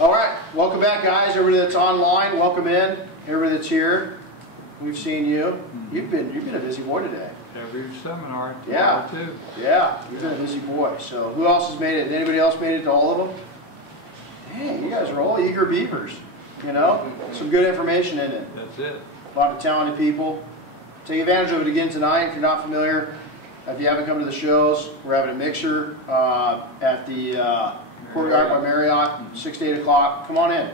All right, welcome back, guys. Everybody that's online, welcome in. Everybody that's here, we've seen you. You've been a busy boy today. Every seminar. Yeah, too. Yeah, you've been a busy boy. So who else has made it? Anybody else made it to all of them? Hey, you guys are all eager beavers. You know, some good information in it. That's it. A lot of talented people. Take advantage of it again tonight if you're not familiar. If you haven't come to the shows, we're having a mixer at the Courtyard by Marriott, 6 to 8 o'clock. Come on in.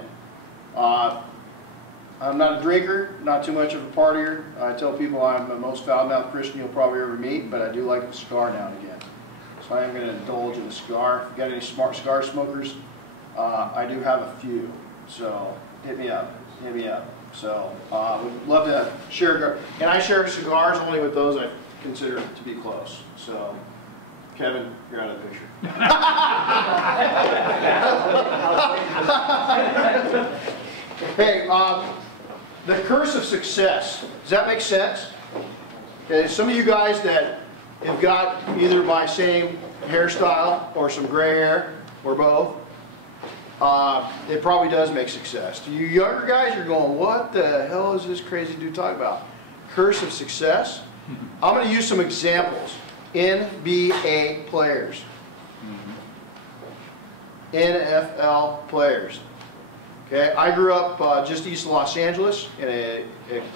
I'm not a drinker, not too much of a partier. I tell people I'm the most foul-mouthed Christian you'll probably ever meet, but I do like a cigar now and again. So I am going to indulge in a cigar. If you got any smart cigar smokers, I do have a few. So hit me up. Hit me up. So would love to share. And I share cigars only with those I consider to be close. So Kevin, you're out of the picture. Hey, the curse of success. Does that make sense? Okay, some of you guys that have got either my same hairstyle or some gray hair or both, it probably does make success. To you younger guys, you're going, what the hell is this crazy dude talking about? Curse of success? I'm going to use some examples. NBA players. NFL players. Okay, I grew up just east of Los Angeles in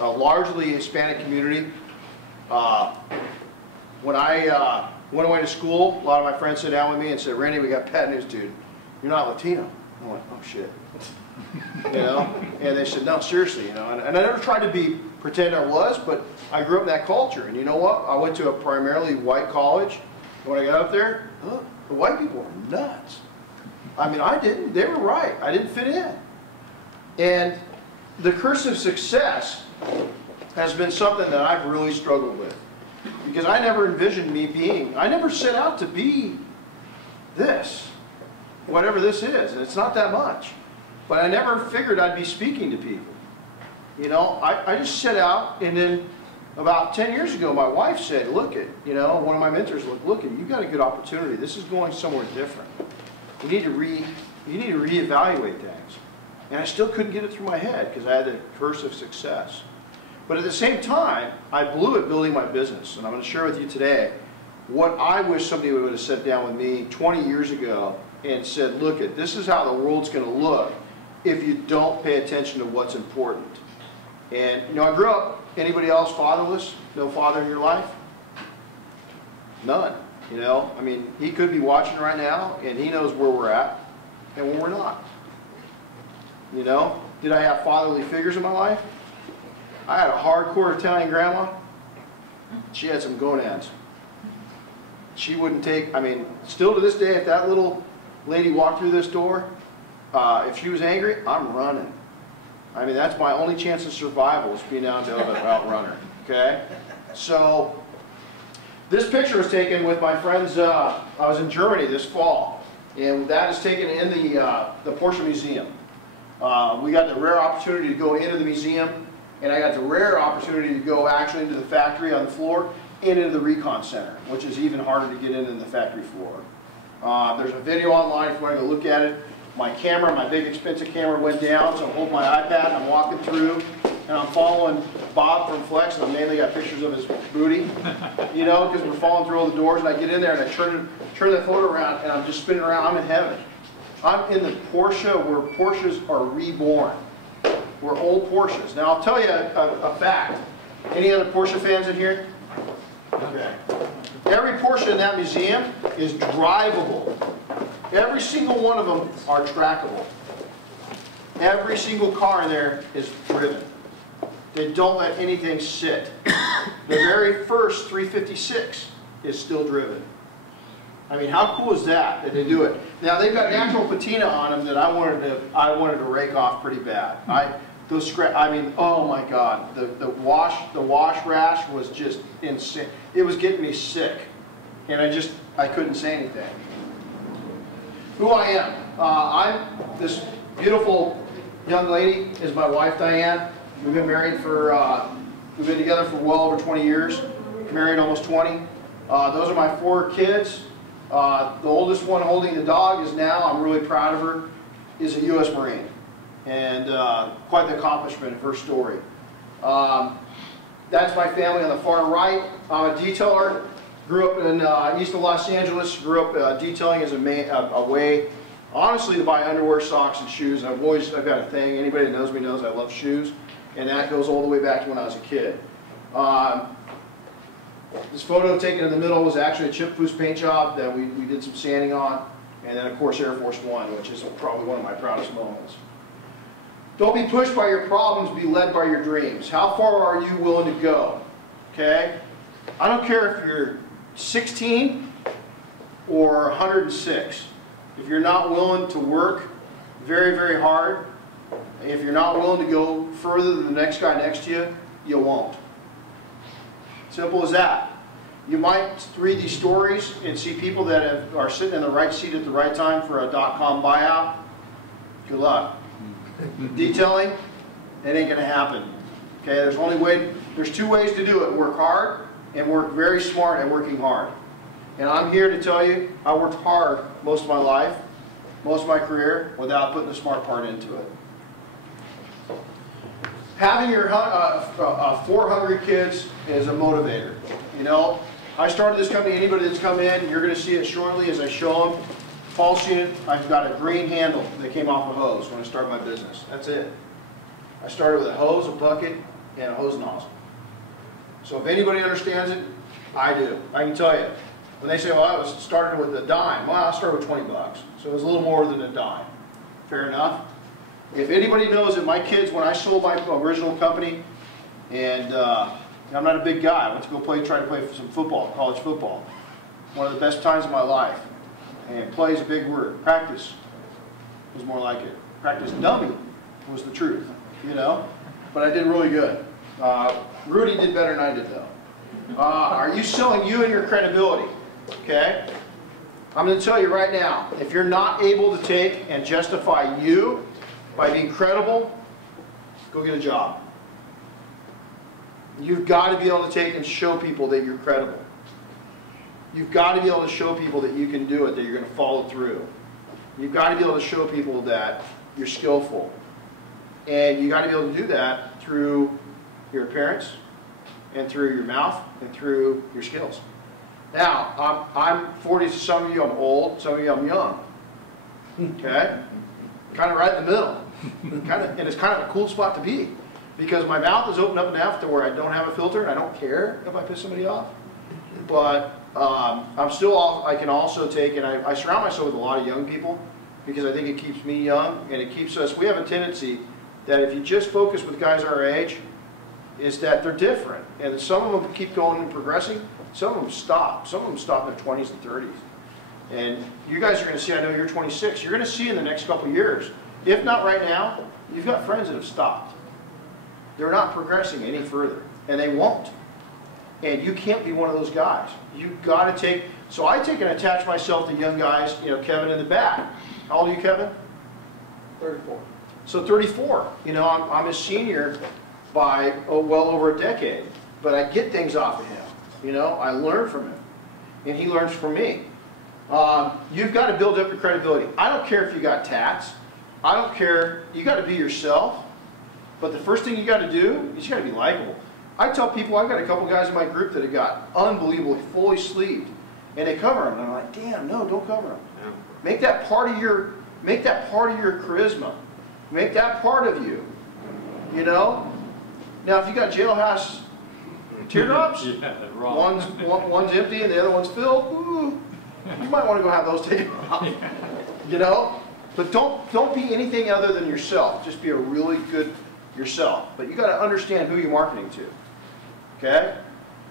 a largely Hispanic community. When I went away to school, a lot of my friends sat down with me and said, Renny, we got bad news, dude. You're not Latino. I went, oh shit. You know? And they said, no, seriously, you know. And I never tried to pretend I was, but I grew up in that culture. And you know what? I went to a primarily white college. When I got up there, the white people were nuts. I mean, they were right. I didn't fit in. And the curse of success has been something that I've really struggled with. Because I never envisioned I never set out to be this, whatever this is. And it's not that much. But I never figured I'd be speaking to people. You know, I just set out, and then about 10 years ago, my wife said, look it, you know, one of my mentors, look it, you've got a good opportunity. This is going somewhere different. You need to reevaluate things. And I still couldn't get it through my head because I had the curse of success. But at the same time, I blew it building my business. And I'm going to share with you today what I wish somebody would have sat down with me 20 years ago and said, look it, this is how the world's going to look if you don't pay attention to what's important. And, you know, I grew up, anybody else fatherless? No father in your life? None. You know, I mean, he could be watching right now, and he knows where we're at and where we're not. You know, did I have fatherly figures in my life? I had a hardcore Italian grandma. She had some gonads. She wouldn't take, I mean, still to this day, if that little lady walked through this door, if she was angry, I'm running. I mean, that's my only chance of survival is being able to outrun her. Okay? So, this picture was taken with my friends. I was in Germany this fall, and that is taken in the Porsche Museum. We got the rare opportunity to go into the museum, and I got the rare opportunity to go actually into the factory on the floor and into the recon center, which is even harder to get in the factory floor. There's a video online if you want to go look at it. My camera, my big expensive camera went down, so I hold my iPad and I'm walking through, and I'm following Bob from Flex, and I mainly got pictures of his booty, you know, because we're falling through all the doors, and I get in there and I turn the photo around, and I'm just spinning around. I'm in heaven. I'm in the Porsche where Porsches are reborn. We're old Porsches. Now I'll tell you a fact. Any other Porsche fans in here? Okay. Every Porsche in that museum is drivable. Every single one of them are trackable. Every single car in there is driven. They don't let anything sit. The very first 356 is still driven. I mean, how cool is that they do it? Now they've got natural patina on them that I wanted to rake off pretty bad. I mean, oh my God, the wash rash was just insane. It was getting me sick, and I couldn't say anything. Who I am? I'm this beautiful young lady is my wife Diane. We've been married we've been together for well over 20 years. Married almost 20. Those are my 4 kids. The oldest one holding the dog is now, I'm really proud of her. is a U.S. Marine, and quite the accomplishment of her story. That's my family on the far right. I'm a detailer. Grew up in east of Los Angeles. Grew up detailing as a way, honestly, to buy underwear, socks, and shoes. I've got a thing. Anybody that knows me knows I love shoes, and that goes all the way back to when I was a kid. This photo taken in the middle was actually a chip foos paint job that we did some sanding on, and then of course Air Force One, which is probably one of my proudest moments. Don't be pushed by your problems, be led by your dreams. How far are you willing to go? Okay? I don't care if you're 16 or 106. If you're not willing to work very, very hard, if you're not willing to go further than the next guy next to you, you won't. Simple as that. You might read these stories and see people that are sitting in the right seat at the right time for a .com buyout. Good luck. Detailing, it ain't going to happen. Okay, there's two ways to do it. Work hard and work very smart at working hard. And I'm here to tell you, I worked hard most of my life, most of my career, without putting the smart part into it. Having your 4 hungry kids is a motivator. You know, I started this company. Anybody that's come in, you're going to see it shortly as I show them. Pulse unit, I've got a green handle that came off a hose when I started my business. That's it. I started with a hose, a bucket, and a hose nozzle. So if anybody understands it, I do. I can tell you. When they say, well, I started with a dime, well, I started with 20 bucks. So it was a little more than a dime. Fair enough? If anybody knows that my kids, when I sold my original company, and I'm not a big guy. I went to go try to play some football, college football. One of the best times of my life. And play is a big word. Practice was more like it. Practice dummy was the truth, you know. But I did really good. Rudy did better than I did, though. Are you selling you and your credibility? Okay? I'm going to tell you right now, if you're not able to take and justify you by being credible, go get a job. You've got to be able to take and show people that you're credible. You've got to be able to show people that you can do it, that you're going to follow through. You've got to be able to show people that you're skillful. And you've got to be able to do that through your appearance, and through your mouth, and through your skills. Now, I'm 40, so some of you I'm old, some of you I'm young. Okay? Kind of right in the middle. And it's kind of a cool spot to be. Because my mouth is open up enough to where I don't have a filter, and I don't care if I piss somebody off. But I can also take, and I surround myself with a lot of young people, because I think it keeps me young, and it keeps us, we have a tendency that if you just focus with guys our age, is that they're different. And some of them keep going and progressing, some of them stop. Some of them stop in their 20s and 30s. And you guys are going to see, I know you're 26, you're going to see in the next couple of years, if not right now, you've got friends that have stopped. They're not progressing any further, and they won't. And you can't be one of those guys. You've got to take, so I take and attach myself to young guys, you know, Kevin in the back. How old are you, Kevin? 34. So 34, you know, I'm a senior by, well over a decade. But I get things off of him, you know, I learn from him. And he learns from me. You've got to build up your credibility. I don't care if you got tats. I don't care, you got to be yourself. But the first thing you got to do is you got to be likable. I tell people, I've got a couple guys in my group that have got unbelievably fully sleeved, and they cover them. And I'm like, damn, no, don't cover them. Yeah. Make that part of your charisma. Make that part of you. You know. Now, if you got jailhouse teardrops, yeah, wrong. one's empty and the other one's filled, ooh, you might want to go have those taken off. You know. But don't be anything other than yourself. Just be a really good yourself. But you got to understand who you're marketing to. Okay?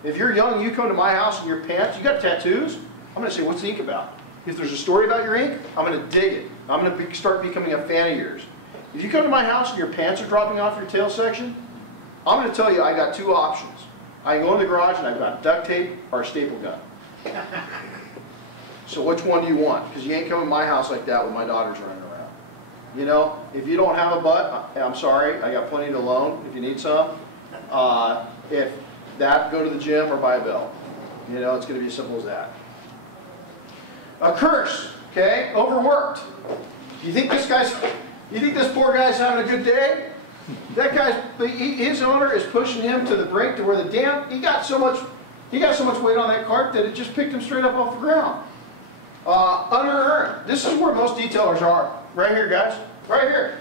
If you're young and you come to my house and your pants, you got tattoos, I'm going to say, what's the ink about? If there's a story about your ink, I'm going to dig it. I'm going to start becoming a fan of yours. If you come to my house and your pants are dropping off your tail section, I'm going to tell you I got two options. I can go in the garage and I've got duct tape or a staple gun. So which one do you want? Because you ain't coming to my house like that with my daughters running around. You know, if you don't have a butt, I'm sorry, I got plenty to loan if you need some. If that, go to the gym or buy a belt. You know, it's going to be as simple as that. A curse, okay? Overworked. You think this poor guy's having a good day? That guy's, his owner is pushing him to the brink to where he got so much weight on that cart that it just picked him straight up off the ground. Unearned. This is where most detailers are. Right here, guys. Right here.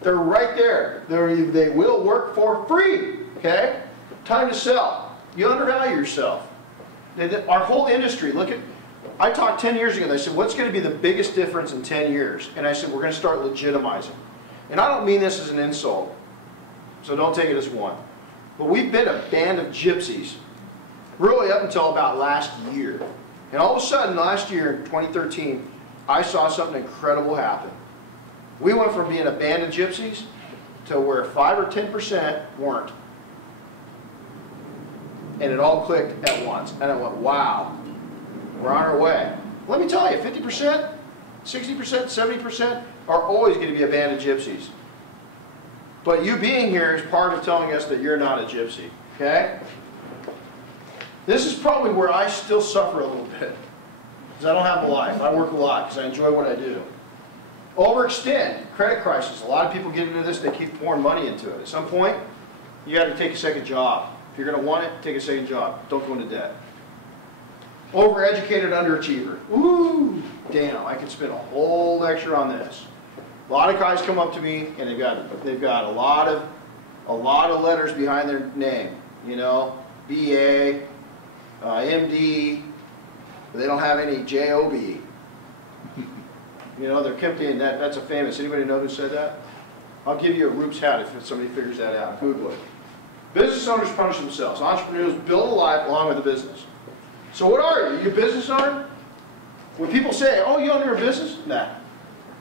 They're right there. They will work for free. Okay? Time to sell. You undervalue yourself. Our whole industry, I talked 10 years ago, and I said, what's going to be the biggest difference in 10 years? And I said, we're going to start legitimizing. And I don't mean this as an insult, so don't take it as one. But we've been a band of gypsies, really up until about last year. And all of a sudden, last year, in 2013, I saw something incredible happen. We went from being a band of gypsies to where 5 or 10% weren't. And it all clicked at once. And I went, wow, we're on our way. Let me tell you, 50%, 60%, 70% are always going to be a band of gypsies. But you being here is part of telling us that you're not a gypsy, okay? This is probably where I still suffer a little bit, because I don't have a life. I work a lot because I enjoy what I do. Overextend, credit crisis. A lot of people get into this, they keep pouring money into it. At some point, you got to take a second job. If you're going to want it, take a second job. Don't go into debt. Overeducated underachiever. Ooh, damn, I could spend a whole lecture on this. A lot of guys come up to me and they've got a lot of letters behind their name. You know, BA, MD. They don't have any JOB. You know, they're empty, and that's a famous. Anybody know who said that? I'll give you a Roops hat if somebody figures that out. Google it. Business owners punish themselves. Entrepreneurs build a life along with a business. So what are you? Are you a business owner? When people say, oh, you own your own business? Nah.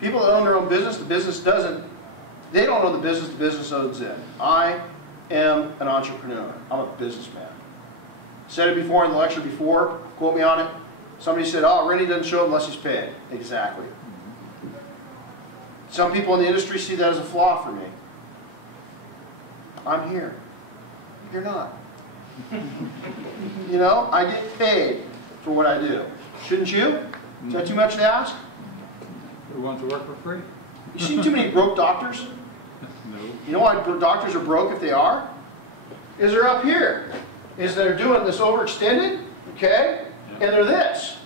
People that own their own business, the business doesn't, they don't own the business owns them. I am an entrepreneur. I'm a businessman. Said it before in the lecture before, quote me on it. Somebody said, oh, Renny doesn't show unless he's paid. Exactly. Some people in the industry see that as a flaw for me. I'm here. You're not. You know, I get paid for what I do. Shouldn't you? Is that too much to ask? Who wants to work for free? You see too many broke doctors? No. You know why doctors are broke if they are? Is they're up here. Is they're doing this overextended, okay? And they're this.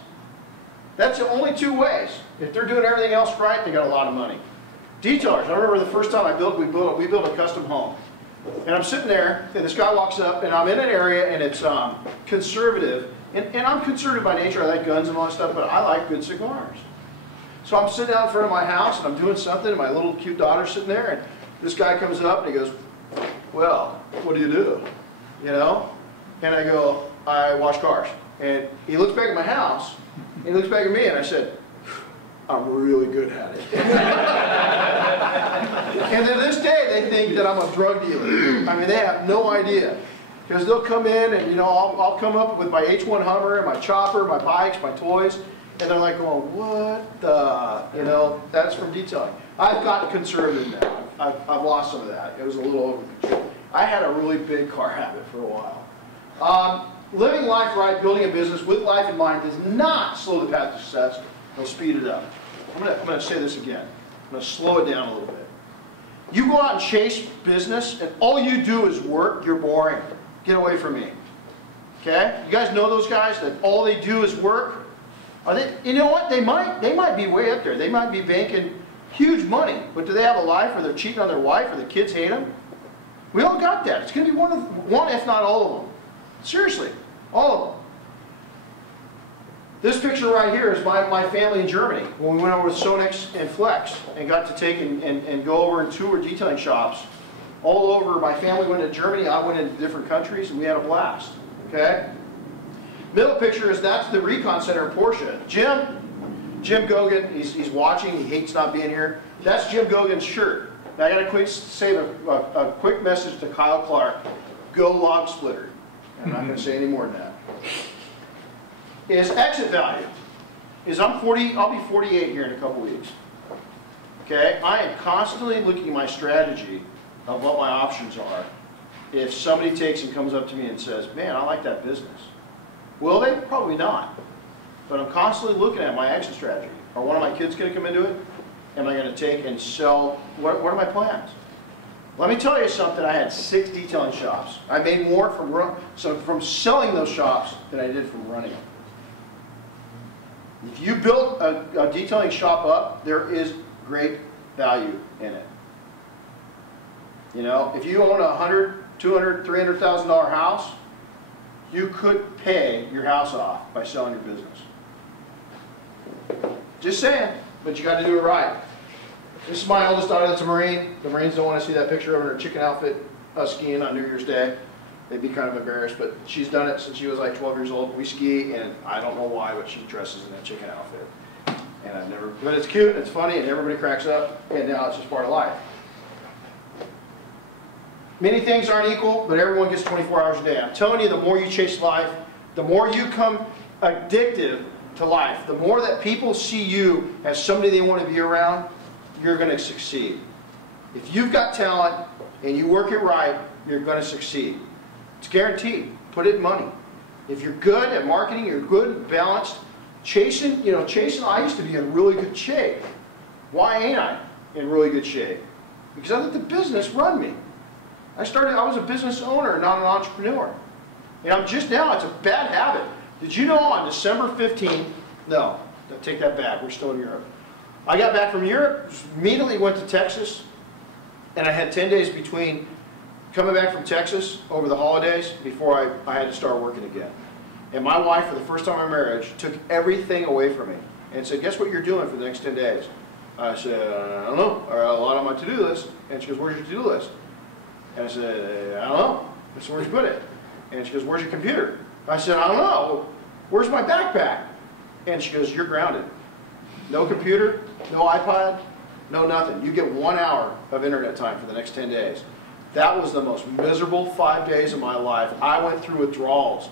That's the only two ways. If they're doing everything else right, they got a lot of money. Detailers. I remember the first time we built a custom home. And I'm sitting there, and this guy walks up, and I'm in an area, and it's conservative. And I'm conservative by nature. I like guns and all that stuff, but I like good cigars. So I'm sitting out in front of my house, and I'm doing something, and my little cute daughter's sitting there, and this guy comes up, and he goes, well, what do you do? You know? And I go, I wash cars. And he looks back at my house, and he looks back at me, and I said, I'm really good at it. And to this day, they think that I'm a drug dealer. I mean, they have no idea. Because they'll come in, and you know, I'll come up with my H1 Hummer, and my chopper, my bikes, my toys, and they're like going, what the, you know, that's from detailing. I've gotten conservative now. I've lost some of that. It was a little over control. I had a really big car habit for a while. Living life right, building a business with life in mind does not slow the path to success. It'll speed it up. I'm going to say this again. I'm going to slow it down a little bit. You go out and chase business, and all you do is work, you're boring. Get away from me. Okay? You guys know those guys that all they do is work? Are they? You know what? They might be way up there. They might be banking huge money, but do they have a life, or they're cheating on their wife, or the kids hate them? We all got that. It's going to be one, if not all of them. Seriously, all of them. This picture right here is my family in Germany when we went over with Sonex and Flex and got to take and go over and tour detailing shops all over. My family went to Germany, I went into different countries, and we had a blast. Okay? Middle picture is that's the Recon Center in Porsche. Jim Gogan, he's watching, he hates not being here. That's Jim Gogan's shirt. Now I got to say a quick message to Kyle Clark. Go log splitter. I'm not going to say any more than that. His exit value is I'll be 48 here in a couple weeks. Okay? I am constantly looking at my strategy of what my options are. If somebody takes and comes up to me and says, man, I like that business. Will they? Probably not. But I'm constantly looking at my exit strategy. Are one of my kids going to come into it? am I going to take and sell? What are my plans? Let me tell you something. I had 6 detailing shops. I made more from selling those shops than I did from running them. If you build a detailing shop up, there is great value in it. You know, if you own a $100,000, $200,000, $300,000 house, you could pay your house off by selling your business. Just saying, but you got to do it right. This is my oldest daughter that's a Marine. The Marines don't want to see that picture of her in her chicken outfit skiing on New Year's Day. They'd be kind of embarrassed, but she's done it since she was like 12 years old. We ski, and I don't know why, but she dresses in that chicken outfit. And I've never, but it's cute, it's funny, and everybody cracks up, and now it's just part of life. Many things aren't equal, but everyone gets 24 hours a day. I'm telling you, the more you chase life, the more you become addictive to life, the more that people see you as somebody they want to be around, you're going to succeed. If you've got talent and you work it right, you're going to succeed. It's guaranteed. Put it in money. If you're good at marketing, you're good, balanced, chasing, I used to be in really good shape. Why ain't I in really good shape? Because I let the business run me. I was a business owner, not an entrepreneur. And I'm just now, it's a bad habit. Did you know on December 15th, no, take that back, we're still in Europe. I got back from Europe, immediately went to Texas, and I had 10 days between coming back from Texas over the holidays before I had to start working again. And my wife, for the first time in our marriage, took everything away from me and said, guess what you're doing for the next 10 days? I said, I don't know, I got a lot on my to-do list. And she goes, where's your to-do list? And I said, I don't know. I said, where'd you put it? And she goes, where's your computer? I said, I don't know. Where's my backpack? And she goes, you're grounded. No computer, no iPod, no nothing. You get 1 hour of internet time for the next 10 days. That was the most miserable 5 days of my life. I went through withdrawals.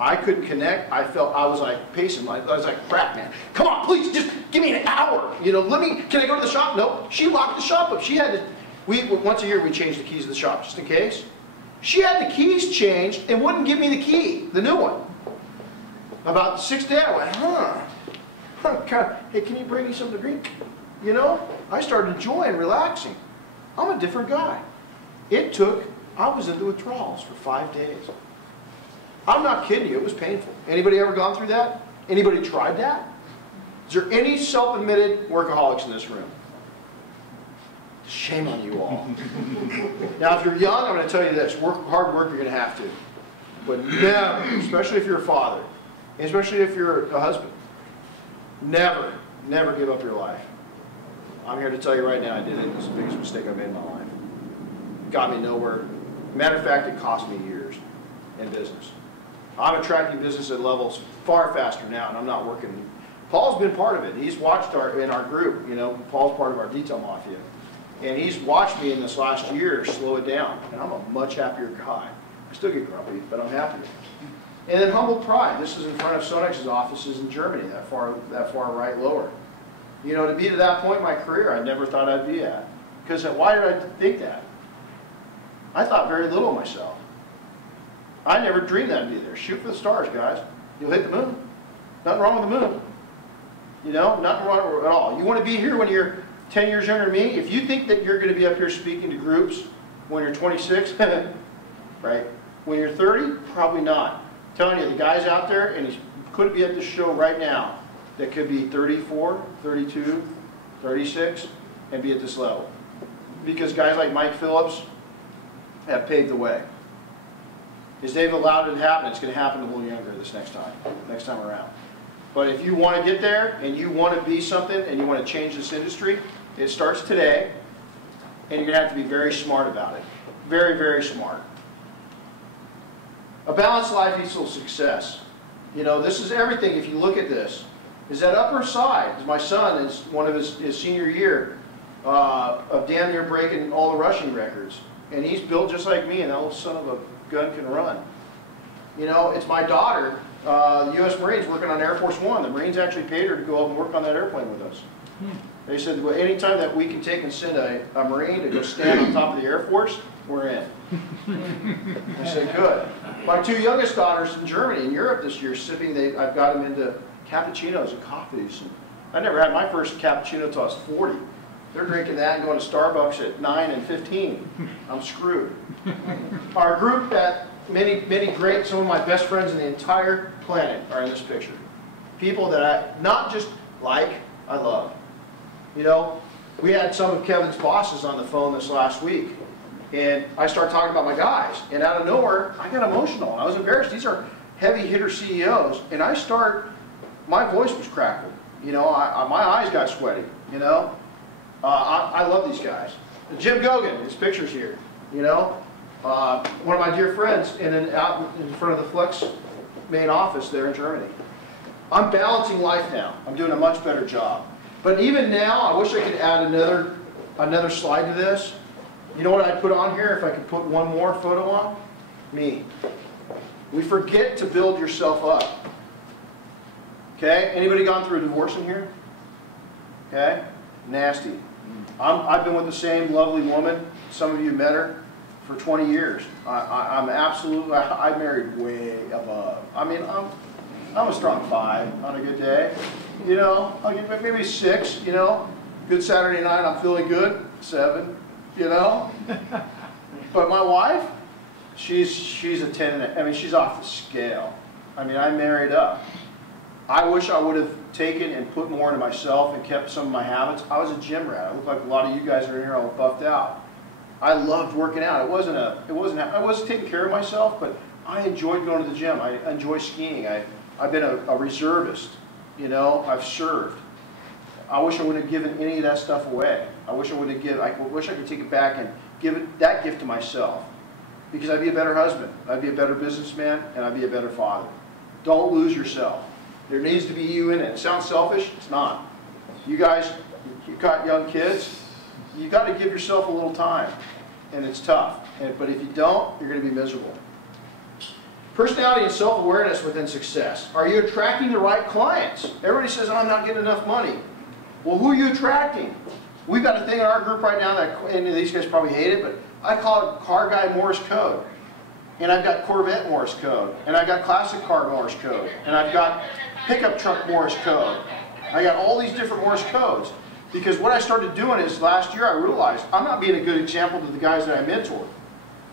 I couldn't connect. I was like pacing. I was like, crap, man. Come on, please, just give me an hour. You know, can I go to the shop? No. She locked the shop up. She had to, once a year we changed the keys of the shop just in case. She had the keys changed and wouldn't give me the key, the new one. About the 6th day, I went, God, hey, can you bring me something to drink? You know, I started enjoying relaxing. I'm a different guy. I was into withdrawals for 5 days. I'm not kidding you, it was painful. Anybody ever gone through that? Anybody tried that? Is there any self-admitted workaholics in this room? Shame on you all. Now, if you're young, I'm going to tell you this. Hard work, you're going to have to. But never, especially if you're a father, especially if you're a husband, never give up your life. I'm here to tell you right now, I did it. It was the biggest mistake I made in my life. Got me nowhere. Matter of fact, it cost me years in business. I'm attracting business at levels far faster now, and I'm not working. Paul's been part of it. He's watched in our group, you know, Paul's part of our detail mafia. And he's watched me in this last year slow it down. And I'm a much happier guy. I still get grumpy, but I'm happier. And then humble pride. This is in front of Sonex's offices in Germany, that far right lower. You know, to be to that point in my career, I never thought I'd be at. Because why did I think that? I thought very little of myself. I never dreamed that I'd be there. Shoot for the stars, guys. You'll hit the moon. Nothing wrong with the moon. You know, nothing wrong at all. You want to be here when you're 10 years younger than me? If you think that you're going to be up here speaking to groups when you're 26, right? When you're 30, probably not. I'm telling you, the guy's out there, and he could be at this show right now, that could be 34, 32, 36, and be at this level. Because guys like Mike Phillips have paved the way. Because they've allowed it to happen. It's going to happen a little younger this next time around. But if you want to get there, and you want to be something, and you want to change this industry, it starts today, and you're going to have to be very smart about it. Very, very smart. A balanced life equals success. You know, this is everything if you look at this. Is that upper side, my son is one of his senior year of damn near breaking all the rushing records. And he's built just like me, and that little son of a gun can run. You know, it's my daughter, the U.S. Marines, working on Air Force One. The Marines actually paid her to go up and work on that airplane with us. They said, well, anytime that we can take and send a Marine to go stand on top of the Air Force, we're in. I said, good. My 2 youngest daughters in Germany, in Europe this year, I've got them into cappuccinos and coffees. And I never had my first cappuccino until I was 40. They're drinking that and going to Starbucks at 9 and 15. I'm screwed. Our group that many great, some of my best friends in the entire planet are in this picture. People that I not just like, I love. You know, we had some of Kevin's bosses on the phone this last week, and I started talking about my guys, and out of nowhere, I got emotional. I was embarrassed. These are heavy hitter CEOs, and my voice was crackled. You know, my eyes got sweaty, you know. I love these guys. Jim Gogan, his picture's here, you know. One of my dear friends, and then out in front of the Flex main office there in Germany. I'm balancing life now. I'm doing a much better job. But even now, I wish I could add another slide to this. You know what I'd put on here if I could put one more photo on? Me. We forget to build yourself up. Okay? Anybody gone through a divorce in here? Okay? Nasty. I've been with the same lovely woman, some of you met her, for 20 years. I married way above. I mean, I'm a strong 5 on a good day. You know, I'll get maybe 6, you know. Good Saturday night, I'm feeling good, 7, you know. But my wife, she's a 10, I mean, she's off the scale. I mean, I married up. I wish I would have taken and put more into myself and kept some of my habits. I was a gym rat. I look like a lot of you guys are in here all buffed out. I loved working out. I wasn't taking care of myself, but I enjoyed going to the gym. I enjoy skiing. I've been a reservist, you know. I've served. I wish I would have given any of that stuff away. I wish I could take it back and give that gift to myself, because I'd be a better husband, I'd be a better businessman, and I'd be a better father. Don't lose yourself. There needs to be you in it. It sounds selfish. It's not. You guys, you've got young kids. You got to give yourself a little time, and it's tough. But if you don't, you're going to be miserable. Personality and self-awareness within success. Are you attracting the right clients? Everybody says, oh, I'm not getting enough money. Well, who are you attracting? We've got a thing in our group right now that, and these guys probably hate it, but I call it car guy Morse code. And I've got Corvette Morse code, and I've got classic car Morse code, and I've got pickup truck Morse code. I got all these different Morse codes, because what I started doing is last year I realized I'm not being a good example to the guys that I mentor.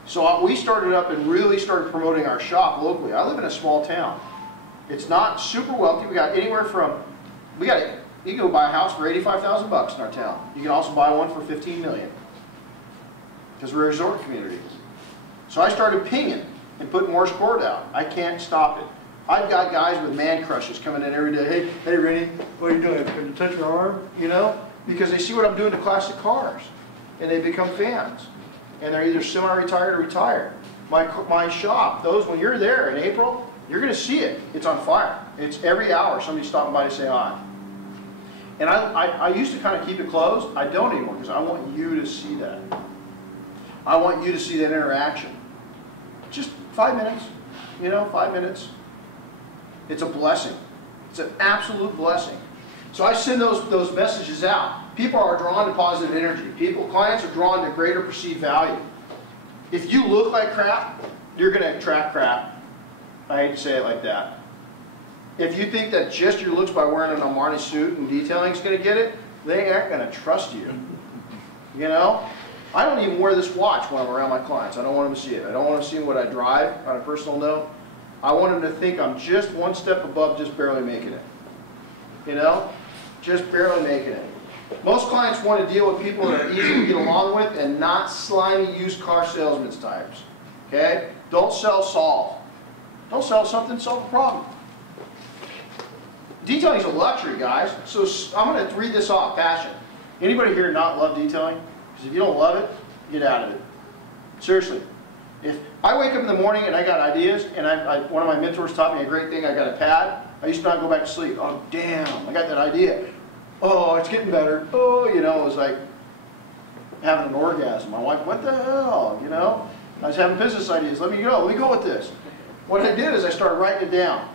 So we started up and really started promoting our shop locally. I live in a small town. It's not super wealthy. We got anywhere from, you can go buy a house for $85,000 in our town. You can also buy one for $15 million, because we're a resort community. So I started pinging and putting Morse code out. I can't stop it. I've got guys with man crushes coming in every day. Hey, Renny, what are you doing? Can you touch your arm? You know, because they see what I'm doing to classic cars, and they become fans. And they're either semi-retired or retired. My shop, when you're there in April, you're going to see it. It's on fire. It's every hour somebody's stopping by to say hi. And I used to kind of keep it closed. I don't anymore, because I want you to see that. I want you to see that interaction. Just 5 minutes, you know, 5 minutes. It's a blessing. It's an absolute blessing. So I send those messages out. People are drawn to positive energy. Clients are drawn to greater perceived value. If you look like crap, you're going to attract crap. I hate to say it like that. If you think that just your looks by wearing an Armani suit and detailing is going to get it, they aren't going to trust you. You know? I don't even wear this watch when I'm around my clients. I don't want them to see it. I don't want them to see what I drive on a personal note. I want them to think I'm just one step above just barely making it. You know? Just barely making it. Most clients want to deal with people that are easy to get along with and not slimy used car salesman types. Okay? Don't sell solve. Don't sell something, solve a problem. Detailing is a luxury, guys. So I'm going to read this off, passion. Anybody here not love detailing? Because if you don't love it, get out of it. Seriously. If I wake up in the morning and I got ideas, and one of my mentors taught me a great thing, I got a pad, I used to not go back to sleep. Oh, damn, I got that idea. Oh, it's getting better. Oh, you know, it was like having an orgasm. My wife, what the hell, you know? I was having business ideas. Let me go with this. What I did is I started writing it down.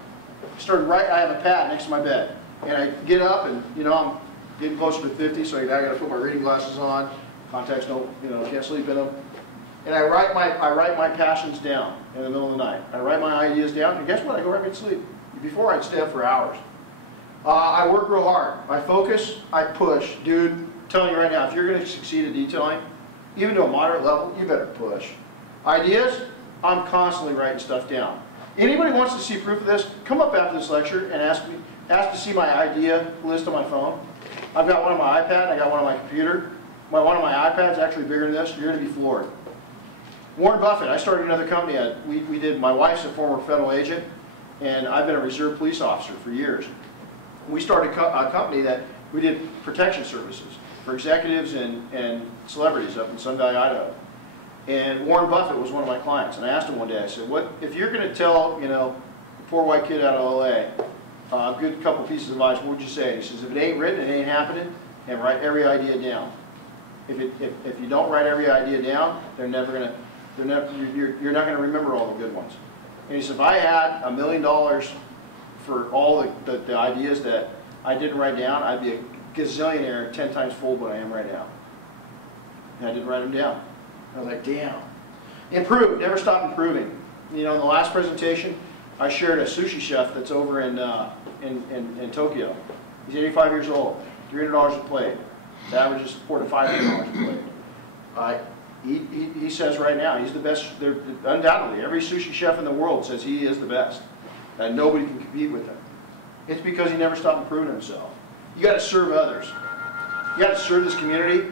I have a pad next to my bed. And I get up and, you know, I'm getting closer to 50, so I got to put my reading glasses on. Contacts don't, you know, can't sleep in them. And I write my passions down in the middle of the night. I write my ideas down, and guess what? I go right to sleep. Before, I'd stay up for hours. I work real hard. I focus, I push. Dude, I'm telling you right now, if you're going to succeed at detailing, even to a moderate level, you better push. Ideas, I'm constantly writing stuff down. Anybody wants to see proof of this, come up after this lecture and ask to see my idea list on my phone. I've got one on my iPad, I got one on my computer. One of my iPads actually bigger than this. You're going to be floored. Warren Buffett, I started another company. My wife's a former federal agent, and I've been a reserve police officer for years. We started a company that we did protection services for executives and celebrities up in Sun Valley, Idaho. And Warren Buffett was one of my clients. And I asked him one day, I said, "What if you're going to tell, a poor white kid out of LA, a good couple pieces of advice, what would you say?" And he says, "If it ain't written, it ain't happening, and write every idea down. If you don't write every idea down, you're not going to remember all the good ones." And he said, "If I had $1 million for all the ideas that I didn't write down, I'd be a gazillionaire 10 times fold what I am right now." And I didn't write them down. I was like, damn. Improve, never stop improving. In the last presentation, I shared a sushi chef that's over in Tokyo. He's 85 years old, $300 a plate. The average is support of $500 a plate. He says right now he's the best. Undoubtedly, every sushi chef in the world says he is the best, and nobody can compete with him. It's because he never stopped improving himself. You got to serve others. You got to serve this community,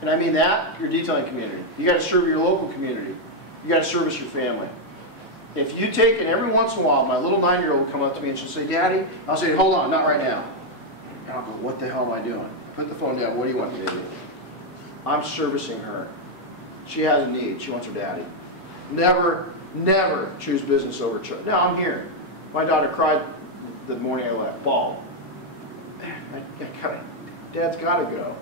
and I mean that your detailing community. You got to serve your local community. You got to service your family. If you take, and every once in a while, my little 9-year-old will come up to me and she'll say, "Daddy," I'll say, "Hold on, not right now." And I'll go, "What the hell am I doing?" Put the phone down. "What do you want me to do?" I'm servicing her. She has a need. She wants her daddy. Never, never choose business over church. Now, I'm here. My daughter cried the morning I left, bawled. Dad's got to go.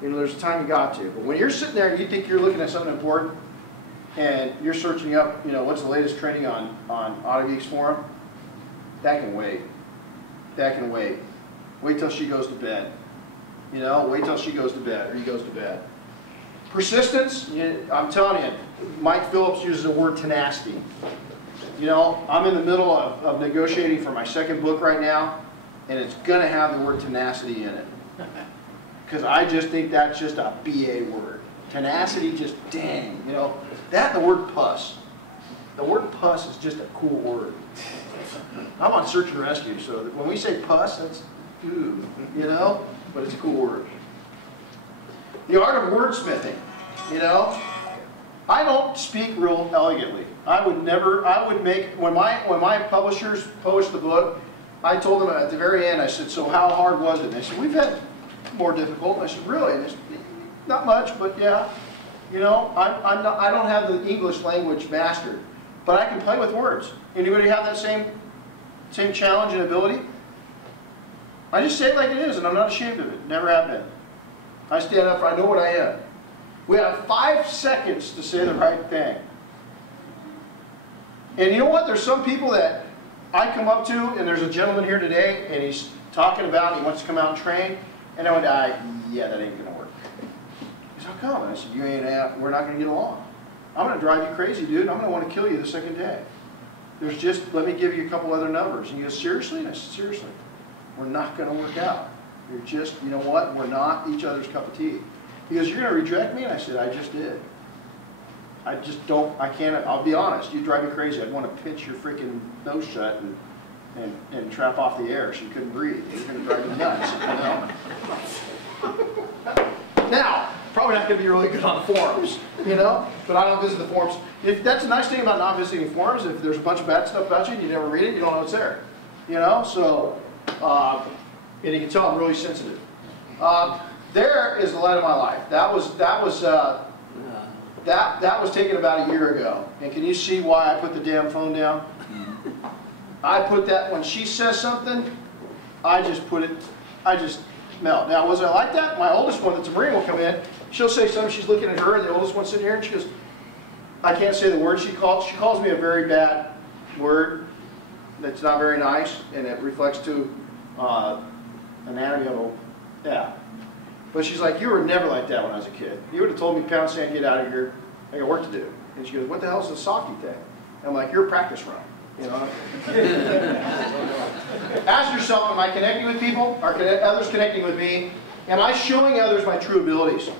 There's a time you got to. But when you're sitting there and you think you're looking at something important and you're searching up, what's the latest training on Autogeek's forum, that can wait. That can wait. Wait till she goes to bed. Wait till she goes to bed or he goes to bed. Persistence, I'm telling you, Mike Phillips uses the word tenacity. I'm in the middle of negotiating for my second book right now, and it's going to have the word tenacity in it. Because I just think that's just a BA word. Tenacity, just dang. That and the word puss. The word puss is just a cool word. I'm on search and rescue, so when we say puss, that's ooh, but it's a cool word. The art of wordsmithing, I don't speak real elegantly. I would make, when my publishers published the book, I told them at the very end, I said, "So how hard was it?" And they said, "We've had more difficult." And I said, "Really?" And they said, "Not much, but yeah." I don't have the English language mastered, but I can play with words. Anybody have that same challenge and ability? I just say it like it is, and I'm not ashamed of it. Never have been. I stand up, I know what I am. We have 5 seconds to say the right thing. And you know what? There's some people that I come up to, and there's a gentleman here today, and he's talking about, he wants to come out and train, and I went, yeah, that ain't going to work. He said, "How come?" And I said, we're not going to get along. I'm going to drive you crazy, dude. I'm going to want to kill you the second day. Let me give you a couple other numbers. And he goes, "Seriously?" And I said, "Seriously. We're not going to work out. You're just, you know what? We're not each other's cup of tea." He goes, "You're going to reject me?" And I said, "I just did. I just don't, I can't, I'll be honest, you drive me crazy. I'd want to pinch your freaking nose shut and trap off the air so you couldn't breathe. You're going to drive me nuts, Now, probably not going to be really good on forums, but I don't visit the forums. That's the nice thing about not visiting forums. If there's a bunch of bad stuff about you and you never read it, you don't know what's there. So, and you can tell I'm really sensitive. There is the light of my life. That was taken about a year ago. And can you see why I put the damn phone down? I put that, when she says something, I just melt. Now, was I like that? My oldest one, that's a Marine, will come in. She'll say something, she's looking at her, and the oldest one's sitting here, and she goes, I can't say the word she calls me a very bad word that's not very nice, and it reflects to anatomy of yeah. But she's like, "You were never like that when I was a kid. You would have told me, pound sand, get out of here. I got work to do." And she goes, "What the hell is this softy thing?" And I'm like, "You're a practice run." You know? Ask yourself, am I connecting with people? Are others connecting with me? Am I showing others my true abilities?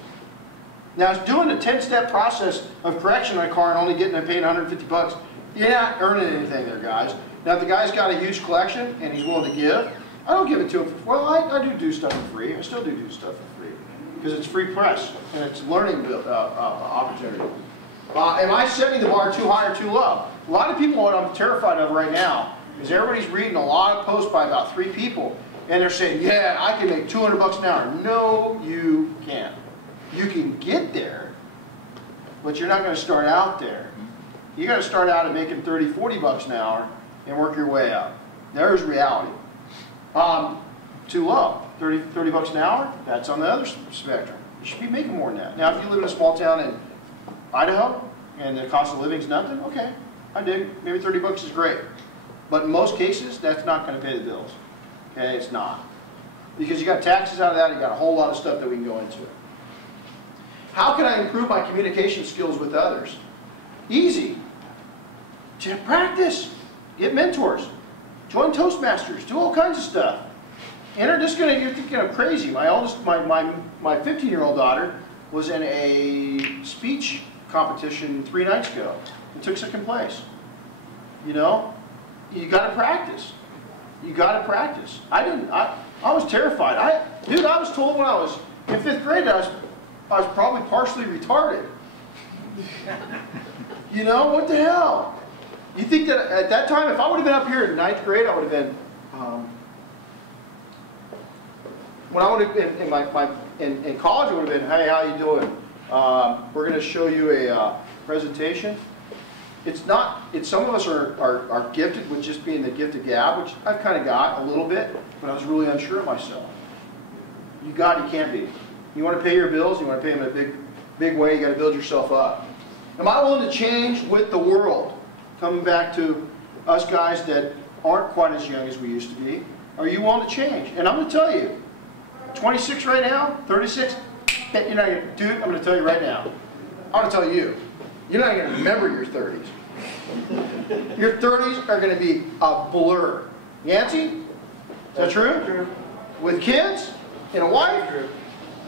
Now, it's doing a 10-step process of correction on a car and only getting paid 150 bucks. You're not earning anything there, guys. Now, if the guy's got a huge collection and he's willing to give, I don't give it to him for free. Well, I do stuff for free. I still do stuff for free because it's free press and it's learning opportunity. Am I setting the bar too high or too low? A lot of people, what I'm terrified of right now is everybody's reading a lot of posts by about 3 people and they're saying, yeah, I can make 200 bucks an hour. No, you can't. You can get there, but you're not going to start out there. You got to start out at making 30, 40 bucks an hour and work your way up. There's reality. Too low. 30 bucks an hour, that's on the other spectrum. You should be making more than that. Now, if you live in a small town in Idaho and the cost of living is nothing, okay, I dig. Maybe 30 bucks is great. But in most cases, that's not going to pay the bills. Okay, it's not. Because you got taxes out of that, you got a whole lot of stuff that we can go into. How can I improve my communication skills with others? Easy. Practice. Get mentors. Join Toastmasters. Do all kinds of stuff. And you're thinking I'm crazy. My 15-year-old daughter was in a speech competition 3 nights ago and took second place. You know, you got to practice. You got to practice. I was terrified. Dude, I was told when I was in 5th grade I was probably partially retarded. You know, what the hell? You think that at that time, if I would have been up here in 9th grade, I would have been, when I would have been in college, it would have been, hey, how you doing? We're going to show you a presentation. Some of us are gifted with just being the gift of gab, which I've kind of got a little bit, but I was really unsure of myself. You can't be. You want to pay your bills, you want to pay them in a big way, you got to build yourself up. Am I willing to change with the world? Coming back to us guys that aren't quite as young as we used to be, are you willing to change? And I'm going to tell you, 26 right now, 36, you're not going to, dude, I'm going to tell you right now, I'm going to tell you, you're not going to remember your 30s. Your 30s are going to be a blur. Yancey? Is that true? True. With kids and a wife? True.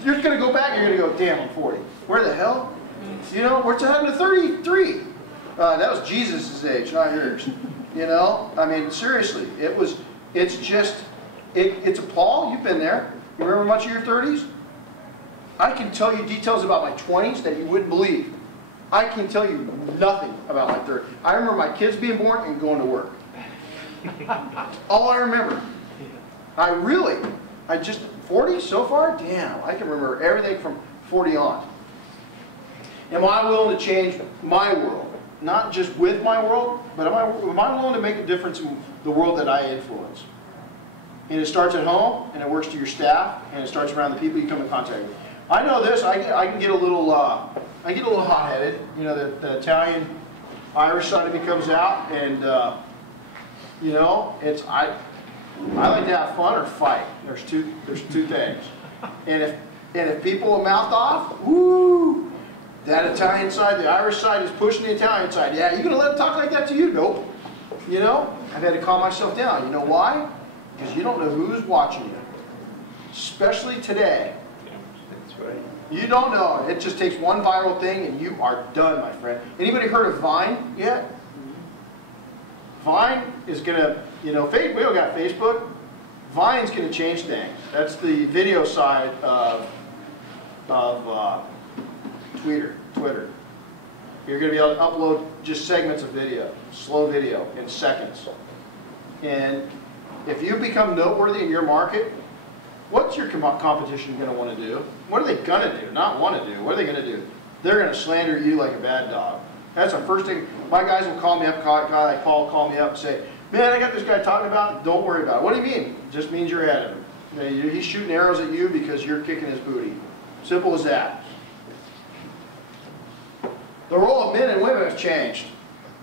You're going to go back and you're going to go, damn, I'm 40. Where the hell? You know, what's happened to 33? That was Jesus' age, not yours. You know? I mean, seriously, it's a Paul, you've been there. You remember much of your 30s? I can tell you details about my 20s that you wouldn't believe. I can tell you nothing about my 30s. I remember my kids being born and going to work. All I remember. 40 so far? Damn, I can remember everything from 40 on. Am I willing to change my world? Not just with my world, but am I willing to make a difference in the world that I influence? And it starts at home, and it works to your staff, and it starts around the people you come in contact with. I know this. I can get a little hot-headed. You know, the Italian, Irish side of me comes out, and you know, I like to have fun or fight. There's two things. And if people are mouth off, woo. That Italian side, the Irish side is pushing the Italian side. Yeah, you gonna let them talk like that to you? Nope. You know, I've had to calm myself down. You know why? Because you don't know who's watching you. Especially today. That's right. You don't know. It just takes one viral thing and you are done, my friend. Anybody heard of Vine yet? Vine is gonna, you know, we all got Facebook. Vine's gonna change things. That's the video side of Twitter. You're going to be able to upload just segments of video, slow video, in seconds. And if you become noteworthy in your market, what's your competition going to want to do? What are they going to do? Not want to do. What are they going to do? They're going to slander you like a bad dog. That's the first thing. My guys will call me up, call me up and say, man, I got this guy talking about it. Don't worry about it. What do you mean? It just means you're ahead of him. He's shooting arrows at you because you're kicking his booty. Simple as that. The role of men and women has changed.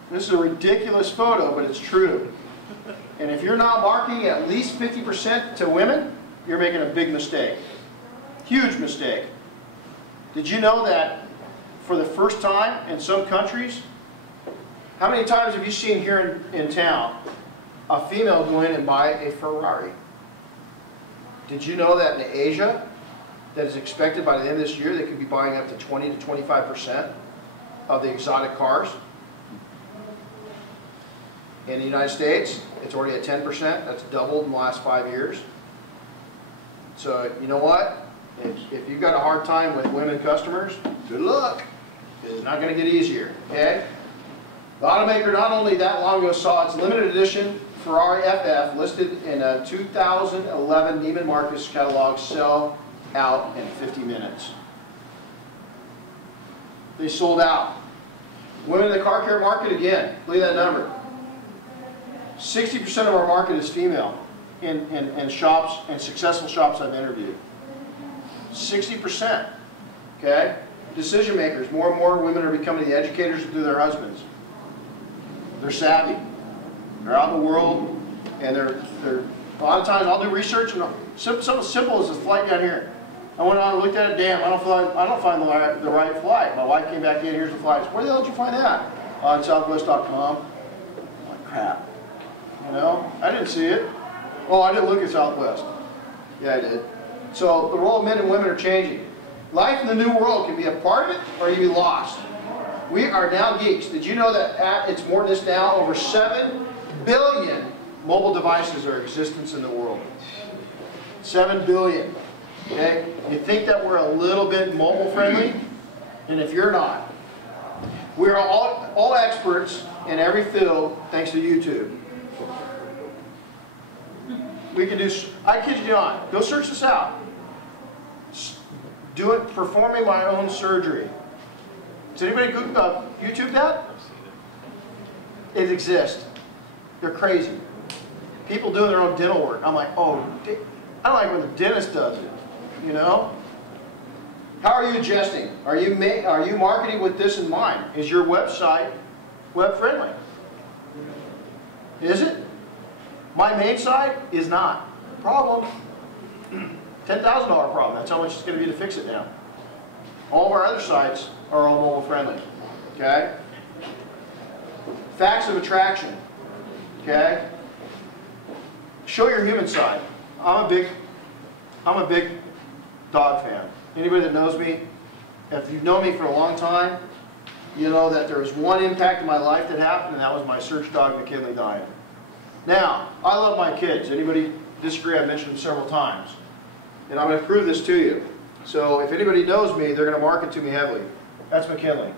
This is a ridiculous photo, but it's true. And if you're not marketing at least 50% to women, you're making a big mistake. Huge mistake. Did you know that for the first time in some countries, How many times have you seen here in town a female go in and buy a Ferrari? Did you know that in Asia, that is expected by the end of this year, they could be buying up to 20 to 25% of the exotic cars? In the United States, it's already at 10%. That's doubled in the last 5 years. So, you know what? If you've got a hard time with women customers, good luck. It's not going to get easier, okay? The automaker not only that long ago saw its limited edition Ferrari FF listed in a 2011 Neiman Marcus catalog sell out in 50 minutes. They sold out. Women in the car care market, again, look at that number. 60% of our market is female in shops and successful shops I've interviewed. 60%. Okay? Decision makers. More and more women are becoming the educators through their husbands. They're savvy. They're out in the world, and they're a lot of times I'll do research and something simple as a flight down here. I went on and looked at it. Damn, I don't find the right flight. My wife came back in. Here's the flight. Where the hell did you find that? On Southwest.com. I'm like, crap. You know, I didn't see it. Oh, I didn't look at Southwest. Yeah, I did. So the role of men and women are changing. Life in the new world can be a part of it, or you can be lost. We are now geeks. Did you know that at its more than this now, over 7 billion mobile devices are in existence in the world? 7 billion. Okay? You think that we're a little bit mobile friendly? And if you're not, we are all experts in every field thanks to YouTube. We can do, I kid you not, go search this out. Do it, performing my own surgery. Does anybody YouTube that? It exists. They're crazy. People doing their own dental work. I'm like, oh, I don't like when the dentist does it. You know? How are you adjusting? Are you marketing with this in mind? Is your website web friendly? Is it? My main site is not. Problem. $10,000 problem. That's how much it's going to be to fix it now. All of our other sites are all mobile friendly. Okay? Facts of attraction. Okay? Show your human side. I'm a big dog fan. Anybody that knows me, if you've known me for a long time, you know that there was one impact in my life that happened, and that was my search dog McKinley dying. Now, I love my kids. Anybody disagree? I've mentioned them several times. And I'm going to prove this to you. So if anybody knows me, they're going to market to me heavily. That's McKinley.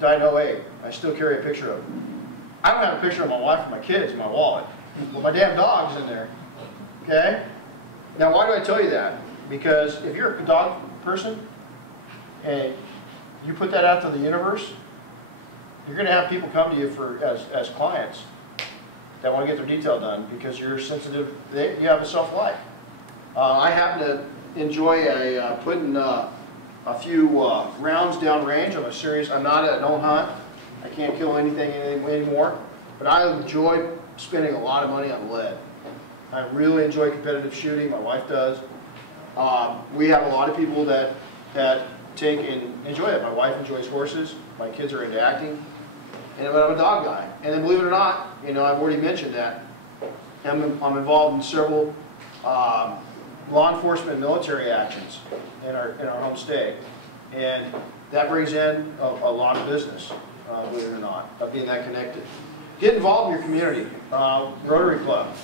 Died in 08. I still carry a picture of him. I don't have a picture of my wife and my kids in my wallet. Well, my damn dog's in there. Okay? Now, why do I tell you that? Because if you're a dog person and you put that out to the universe, you're going to have people come to you as clients that want to get their detail done because you're sensitive. You have a self-life. I happen to enjoy putting a few rounds down range. I'm not an no hunt. I can't kill anything anymore. But I enjoy spending a lot of money on lead. I really enjoy competitive shooting. My wife does. We have a lot of people that take and enjoy it. My wife enjoys horses. My kids are into acting. And I'm a dog guy. And then believe it or not, you know, I've already mentioned that. I'm involved in several law enforcement and military actions in our home state. And that brings in a lot of business, believe it or not, of being that connected. Get involved in your community. Rotary Club.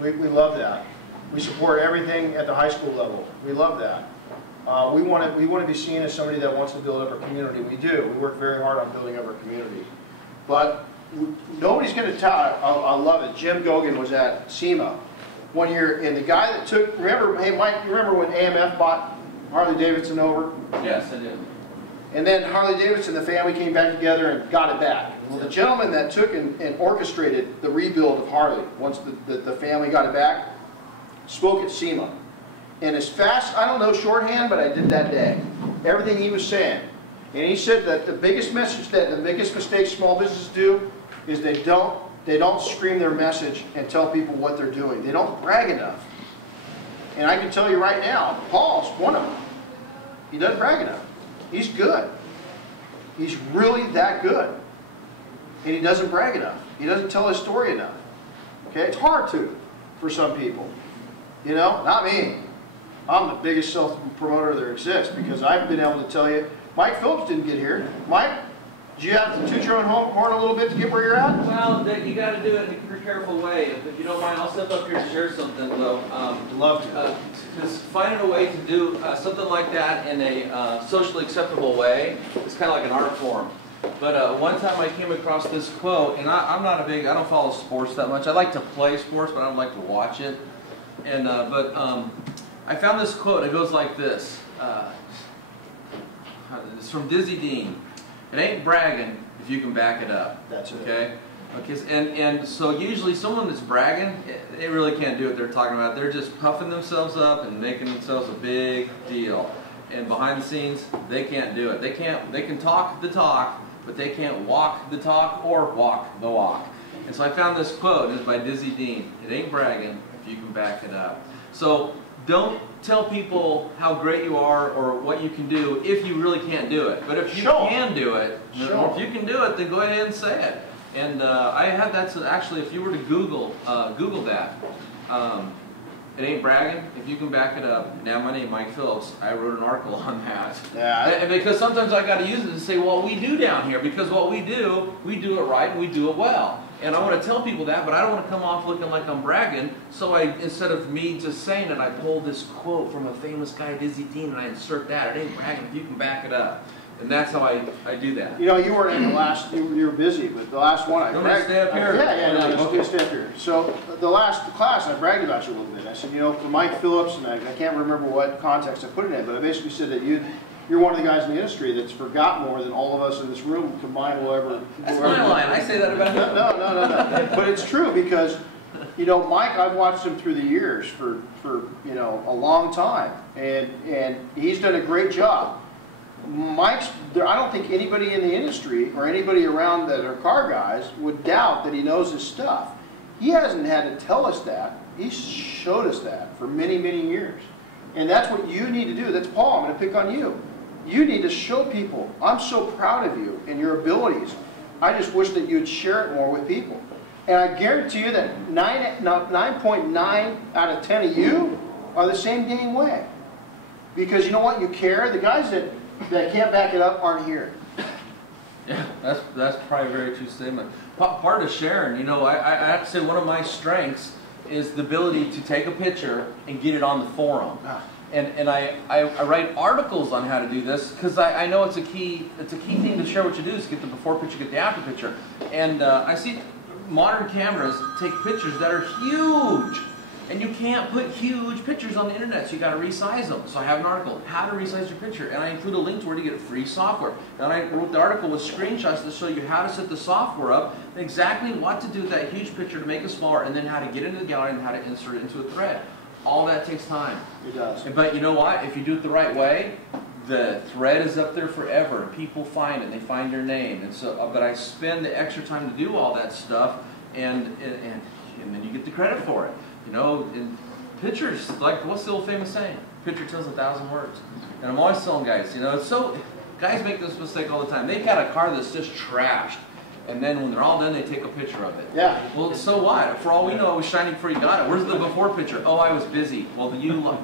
We love that. We support everything at the high school level. We love that. We want to be seen as somebody that wants to build up our community. We do. We work very hard on building up our community. But nobody's going to tell. I love it. Jim Gogan was at SEMA one year, and the guy that took, remember, hey Mike, you remember when AMF bought Harley Davidson over? Yes, I did. And then Harley Davidson, the family came back together and got it back. Well, the gentleman that took and orchestrated the rebuild of Harley, once the family got it back, spoke at SEMA. And as fast, I don't know shorthand, but I did that day. Everything he was saying. And he said that the biggest mistake small businesses do is they don't scream their message and tell people what they're doing. They don't brag enough. And I can tell you right now, Paul's one of them. He doesn't brag enough. He's good. He's really that good. and he doesn't brag enough. He doesn't tell his story enough. Okay, it's hard to for some people. You know, not me. I'm the biggest self-promoter there exists because I've been able to tell you. Mike Phillips didn't get here. Mike, did you have to toot your own horn a little bit to get where you're at? Well, you got to do it in a careful way. If you don't mind, I'll step up here and share something, though. Love to. Because finding a way to do something like that in a socially acceptable way is kind of like an art form. But one time I came across this quote, and I'm not I don't follow sports that much. I like to play sports, but I don't like to watch it. And I found this quote. It goes like this. It's from Dizzy Dean. It ain't bragging if you can back it up. That's it. Okay? Okay, and so usually someone that's bragging, they really can't do what they're talking about. They're just puffing themselves up and making themselves a big deal. And behind the scenes, they can't do it. They can talk the talk, but they can't walk the talk or walk the walk. And so I found this quote, it's by Dizzy Dean. It ain't bragging if you can back it up. So don't tell people how great you are or what you can do if you really can't do it. But if you can do it, or if you can do it, then go ahead and say it. And I had that actually, if you were to Google that, it ain't bragging if you can back it up. Now my name, Mike Phillips. I wrote an article on that. Yeah. And because sometimes I got to use it to say, well, we do down here because what we do it right and we do it well. And I want to tell people that, but I don't want to come off looking like I'm bragging. So instead of me just saying it, I pull this quote from a famous guy, Dizzy Dean, and I insert that. It ain't bragging if you can back it up. And that's how I do that. You know, you weren't in the last, you were busy, but the last one I bragged. Stay up here? Yeah, no, stay up here. So the last class, I bragged about you a little bit. I said, you know, for Mike Phillips, and I can't remember what context I put it in, but I basically said that you're one of the guys in the industry that's forgot more than all of us in this room combined will ever. That's my line. I say that about him. No. But it's true because, you know, Mike, I've watched him through the years for you know, a long time, and he's done a great job. I don't think anybody in the industry or anybody around that are car guys would doubt that he knows his stuff. He hasn't had to tell us that. He's showed us that for many, many years. And that's what you need to do. That's Paul, I'm going to pick on you. You need to show people, I'm so proud of you and your abilities. I just wish that you'd share it more with people. And I guarantee you that 9.9 out of 10 of you are the same dang way. Because you know what? You care. The guys that can't back it up aren't here. Yeah, that's probably a very true statement. Part of sharing, you know, I have to say one of my strengths is the ability to take a picture and get it on the forum. And I write articles on how to do this because I know it's a key thing to share what you do is get the before picture, get the after picture. And I see modern cameras take pictures that are huge. And you can't put huge pictures on the internet, so you got to resize them. So I have an article, how to resize your picture, and I include a link to where to get free software. And I wrote the article with screenshots to show you how to set the software up, and exactly what to do with that huge picture to make it smaller, and then how to get into the gallery and how to insert it into a thread. All that takes time. It does. But you know what? If you do it the right way, the thread is up there forever. People find it, they find your name, and so. But I spend the extra time to do all that stuff, and then you get the credit for it. You know, in pictures, like, what's the old famous saying? Picture tells 1,000 words. And I'm always telling guys, you know, guys make this mistake all the time. They've got a car that's just trashed, and then when they're all done, they take a picture of it. Yeah. Well, so what? For all we know, it was shiny before you got it. Where's the before picture? Oh, I was busy. Well,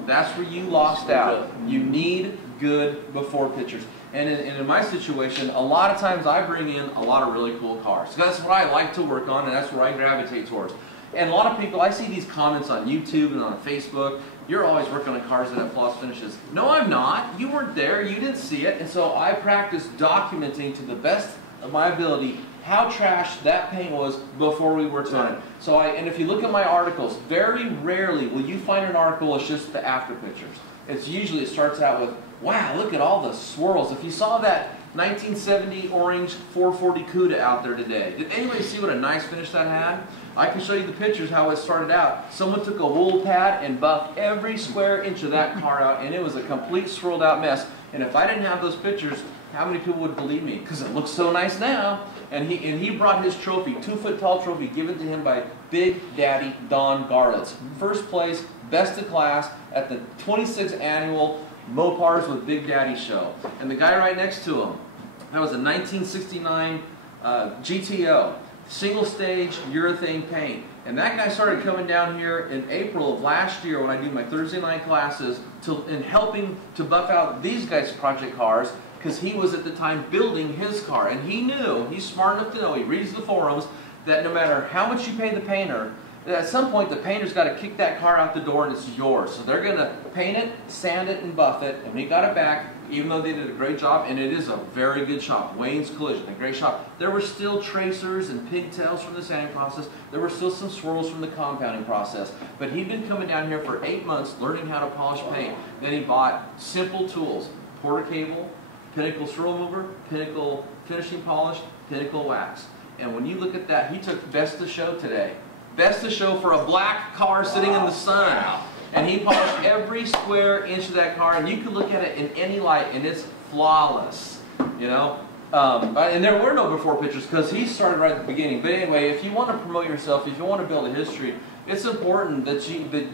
that's where you lost out. You need good before pictures. And in my situation, a lot of times I bring in a lot of really cool cars. That's what I like to work on, and that's where I gravitate towards. And a lot of people, I see these comments on YouTube and on Facebook, you're always working on cars that have flawless finishes. No, I'm not. You weren't there. You didn't see it. And so I practice documenting to the best of my ability how trash that paint was before we worked on it. So and if you look at my articles, very rarely will you find an article that's just the after pictures. It's usually, it starts out with, wow, look at all the swirls. If you saw that 1970 orange 440 Cuda out there today, did anybody see what a nice finish that had? I can show you the pictures how it started out. Someone took a wool pad and buffed every square inch of that car out, and it was a complete swirled out mess. And if I didn't have those pictures, how many people would believe me? Because it looks so nice now. And he brought his trophy, 2-foot tall trophy, given to him by Big Daddy Don Garlitz. First place, best of class at the 26th annual Mopars with Big Daddy show. And the guy right next to him, that was a 1969 GTO, single stage urethane paint. And that guy started coming down here in April of last year when I do my Thursday night classes and helping to buff out these guys' project cars, because he was at the time building his car. And he knew, he's smart enough to know, he reads the forums, that no matter how much you pay the painter, at some point the painter's got to kick that car out the door and it's yours. So they're going to paint it, sand it, and buff it. And we got it back, even though they did a great job, and it is a very good shop. Wayne's Collision, a great shop. There were still tracers and pigtails from the sanding process. There were still some swirls from the compounding process. But he'd been coming down here for 8 months learning how to polish paint. Then he bought simple tools, porter cable, Pinnacle swirl mover, Pinnacle finishing polish, Pinnacle wax. And when you look at that, he took Best of Show today. Best of Show for a black car sitting in the sun. And he polished every square inch of that car, and you could look at it in any light, and it's flawless, you know. And there were no before pictures because he started right at the beginning. But anyway, if you want to promote yourself, if you want to build a history, it's important that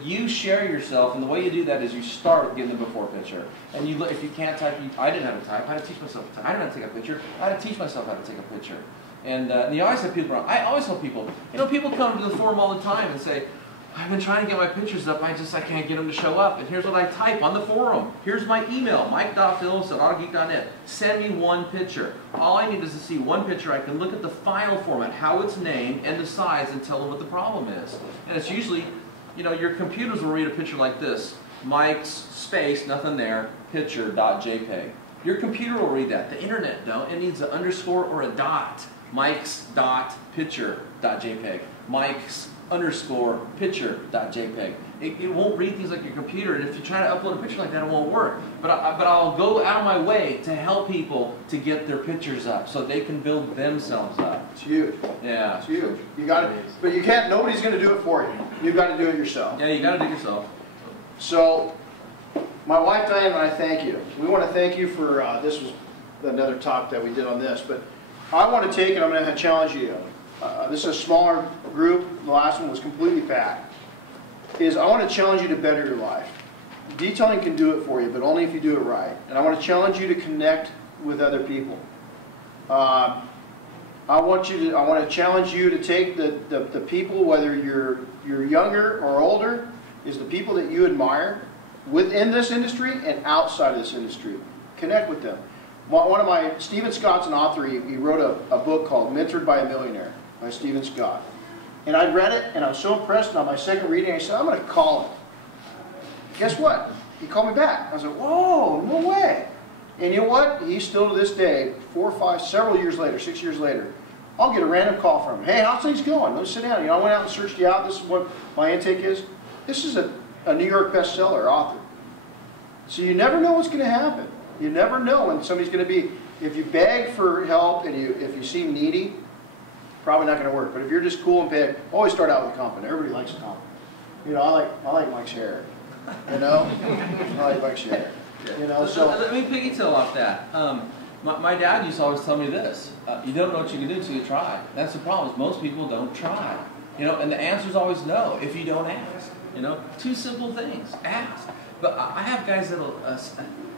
you share yourself, and the way you do that is you start with getting the before picture. And you look, if you can't type, I didn't have to type. I had to teach myself to type. I didn't have to take a picture. I had to teach myself how to take a picture. And you always have people around. I always tell people, you know, people come to the forum all the time and say, I've been trying to get my pictures up, I can't get them to show up. And here's what I type on the forum. Here's my email, mike.phillips@autogeek.net. Send me one picture. All I need is to see one picture. I can look at the file format, how it's named, and the size, and tell them what the problem is. And it's usually, you know, your computers will read a picture like this. Mike's space, nothing there, picture.jpg. Your computer will read that. The internet don't. It needs an underscore or a dot. Mike's dot picture.jpg. Mike's underscore picture.jpg. It won't read things like your computer, and if you try to upload a picture like that, it won't work. But I'll go out of my way to help people to get their pictures up so they can build themselves up. It's huge. Yeah. It's huge. You got it, but you can't. Nobody's going to do it for you. You've got to do it yourself. Yeah, you got to do it yourself. So, my wife Diane and I thank you. We want to thank you for this was another talk that we did on this, but I want to take it. I'm going to challenge you. This is a smaller group. The last one was completely packed. I want to challenge you to better your life. Detailing can do it for you, but only if you do it right. And I want to challenge you to connect with other people. I want to challenge you to take the people, whether you're younger or older, is the people that you admire within this industry and outside of this industry. Connect with them. Stephen Scott's an author. He wrote a book called Mentored by a Millionaire by Stephen Scott. And I read it, and I was so impressed, and on my second reading, I said, I'm going to call him. Guess what? He called me back. I was like, whoa, no way. And you know what? He's still to this day, 4 or 5, several years later, 6 years later, I'll get a random call from him. Hey, how's things going? Let's sit down. You know, I went out and searched you out. This is what my intake is. This is a New York bestseller author. So you never know what's going to happen. You never know when somebody's going to be. If you beg for help and if you seem needy, probably not going to work. But if you're just cool and beg, always start out with a compliment. Everybody likes a compliment. You know, I like Mike's hair. You know, I like Mike's hair. You know, so let me piggytail off that. My dad used to always tell me this: you don't know what you can do until you try. That's the problem. Is most people don't try. You know, and the answer is always no if you don't ask. You know, 2 simple things: ask. But I have guys that'll